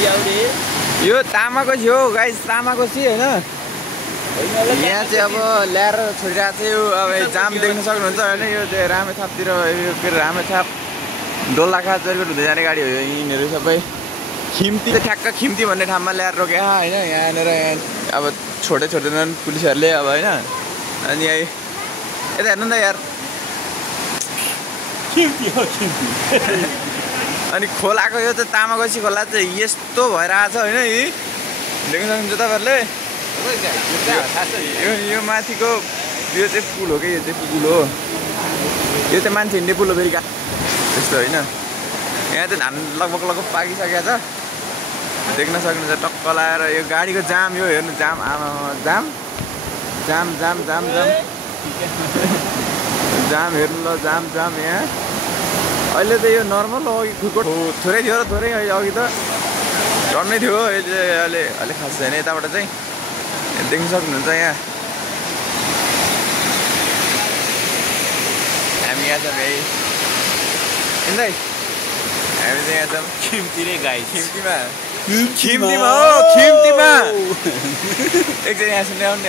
यो तामाको थियो गाइस, तामाको चाहिँ होइन। यहाँ चाहिँ अब ल्याएर छोडिरहेको थियो। अब जाम देख्न सक्नुहुन्छ होइन। यो चाहिँ रामेछापतिर, यो फेरि रामेछाप दोलखा चर्केट हुँदै जाने गाडी हो यिनीहरू सबै। खिम्ती चाहिँ ठ्याक्क खिम्ती भन्ने ठाउँमा ल्याएर रोक्यो होइन। यहाँनिर अब छोड्दैनन् पुलिसहरूले अब होइन। अनि यता हेर्नु न यार, खिम्ती हो खिम्ती। अनि खोलाको यो चाहिँ तामाकोसी खोला चाहिँ यस्तो भइरहेछ होइन। यी देख्न सक्नुहुन्छ तपाईँहरूले। यो माथिको यो चाहिँ पुल हो कि, यो चाहिँ पुल हो। यो चाहिँ मान्छे हिँड्ने पुल हो फेरि त्यस्तो होइन। यहाँ चाहिँ धान लगभग पाकिसकेको छ, देख्न सक्नुहुन्छ। टक्क लाएर यो गाडीको जाम, यो हेर्नु जाम, आमा जाम जाम जाम जाम जाम जाम हेर्नु ल, जाम जाम। यहाँ अहिले त यो नर्मल हो, थोरै थियो र थोरै अघि त झन्नै थियो। अहिले खास छैन। यताबाट चाहिँ देख्न सक्नुहुन्छ। यहाँ हामी यहाँ छौँ है हिँड्दै। हामी चाहिँ यहाँ छौँ खिम्ती रे गाई, खिम्तीमा हो, खिम्तीमा। एकजना यहाँ सुन्ने आउनु